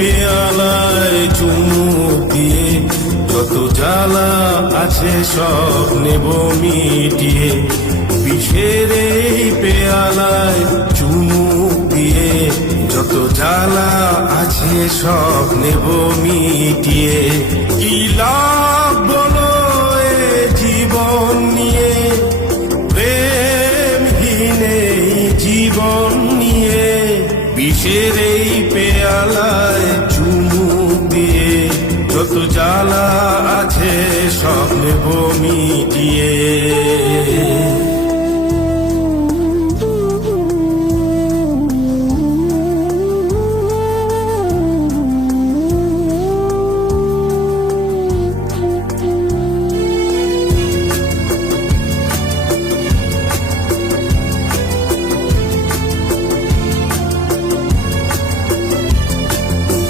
পেয়ালায় চুমুক দিয়ে যত জ্বালা আছে সব নেব মিটিয়ে। বিষের এই পেয়ালায় চুমুক দিয়ে যত জ্বালা আছে সব নেব মিটিয়ে। কি লাভ বলো এ জীবন নিয়ে, প্রেমহীন এই জীবন নিয়ে। বিষের এই পেয়ালায় চুমুক দিয়ে যত জ্বালা আছে সব নেব মিটিয়ে।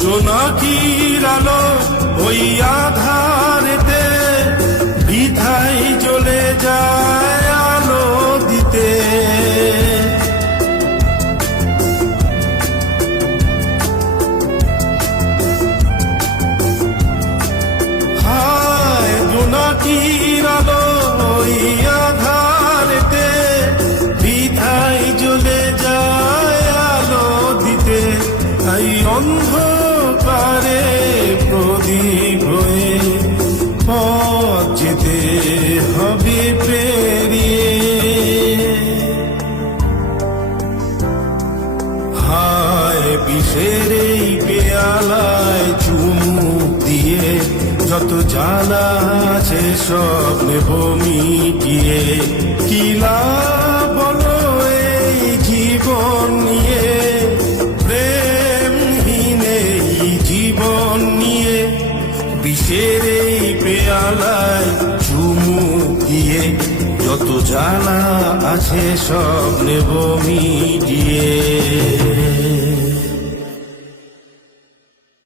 জোনাকির আলো ওই আধারেতে বৃথাই জ্বলে যায় আলো দিতে। হায় জোনাকির আলো ওই আধারেতে বৃথাই জ্বলে যায় আলো দিতে। তাই অন্ধকারে প্রদীপ হয়ে পথ যেতে হবে পেরিয়ে। হায় বিষের এই পেয়ালায় চুমুক দিয়ে যত জ্বালা আছে সব নেব মিটিয়ে। কি লাভ বলো এই জীবন নিয়ে, জীবন নিয়ে। বিষের এই পেয়ালায় চুমুক দিয়ে যত জ্বালা আছে সব নেব মিটিয়ে।